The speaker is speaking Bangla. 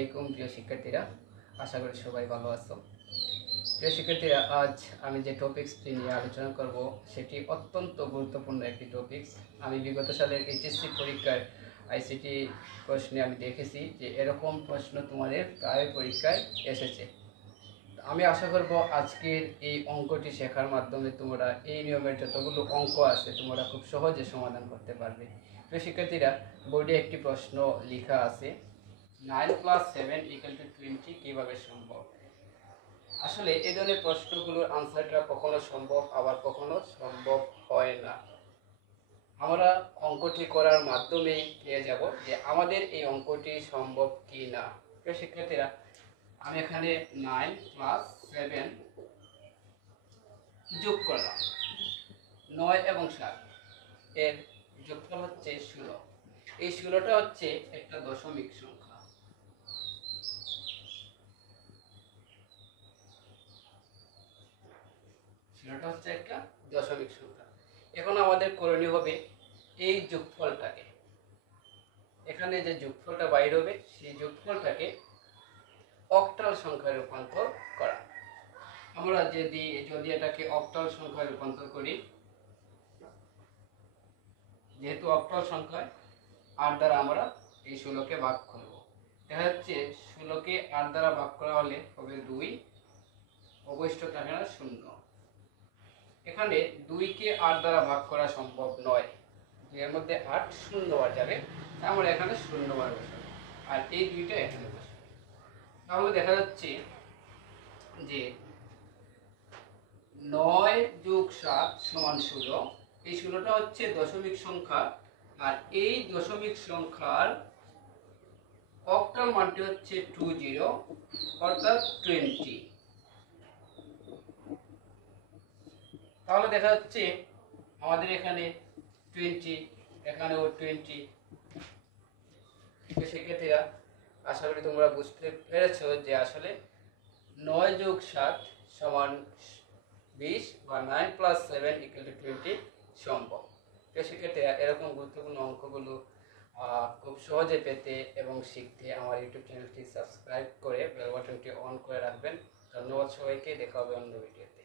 আলাইকুম প্রিয় শিক্ষার্থীরা, আশা করি সবাই ভালো আছো। প্রিয় শিক্ষার্থীরা, আজ আমি যে টপিক্সটি নিয়ে আলোচনা করব সেটি অত্যন্ত গুরুত্বপূর্ণ একটি টপিক্স। আমি বিগত সালের এইচএসসি পরীক্ষায় আইসিটি প্রশ্নে আমি দেখেছি যে এরকম প্রশ্ন তোমাদের প্রায় পরীক্ষায় এসেছে। আমি আশা করব আজকের এই অঙ্কটি শেখার মাধ্যমে তোমরা এই নিয়মের যতগুলো অঙ্ক আছে তোমরা খুব সহজে সমাধান করতে পারবে। প্রিয় শিক্ষার্থীরা, বোর্ডে একটি প্রশ্ন লেখা আছে 9 + 7 = 20 কিভাবে সম্ভব। আসলে এই ধরনের প্রশ্নগুলোর আনসারটা কখনো সম্ভব আবার কখনো সম্ভব হয় না। আমরা অঙ্কটি করার মাধ্যমে পেয়ে যাব যে আমাদের এই অঙ্কটি সম্ভব কি না। প্রিয় শিক্ষার্থীরা, আমি এখানে 9 + 7 যোগ করলাম। 9 এবং 7 এর যোগফল হচ্ছে 16। এই 16টা হচ্ছে একটা দশমিক সংখ্যা। সেটা হচ্ছে একটা দশমিক সংখ্যা। এখন আমাদের করণীয় হবে এই যোগফলটাকে, এখানে যে যোগফলটা বাইর হবে সেই যোগফলটাকে অক্টাল সংখ্যায় রূপান্তর করা। আমরা যদি এটাকে অক্টাল সংখ্যায় রূপান্তর করি, যেহেতু অক্টাল সংখ্যায় 8 দ্বারা আমরা এই 16কে ভাগ করব। দেখা যাচ্ছে 16কে 8 দ্বারা ভাগ করা হলে হবে 2, অবশিষ্ট থাকে না 0। এখানে 2কে 8 দ্বারা ভাগ করা সম্ভব নয়, এর মধ্যে 8 শূন্য বার যাবে, আমরা এখানে 0 বার বসাবো আর এই 2টা এখানে বসাবো। তাহলে দেখা যাচ্ছে যে 9 + 7 = 16। এই 16টা হচ্ছে দশমিক সংখ্যা আর এই দশমিক সংখ্যার অক্টাল মানটি হচ্ছে 20 অর্থাৎ 20। তাহলে দেখা যাচ্ছে আমাদের এখানে 20, এখানেও 20। শিক্ষার্থীরা, আশা করি তোমরা বুঝতে পেরেছো যে আসলে 9 + 7 = 20 বা 9 + 7 = 20 সম্ভব। শিক্ষার্থীরা, এরকম গুরুত্বপূর্ণ অঙ্কগুলো খুব সহজে পেতে এবং শিখতে আমার ইউটিউব চ্যানেলটি সাবস্ক্রাইব করে বেল বাটনটি অন করে রাখবেন। ধন্যবাদ সবাইকে, দেখা হবে অন্য ভিডিওতে।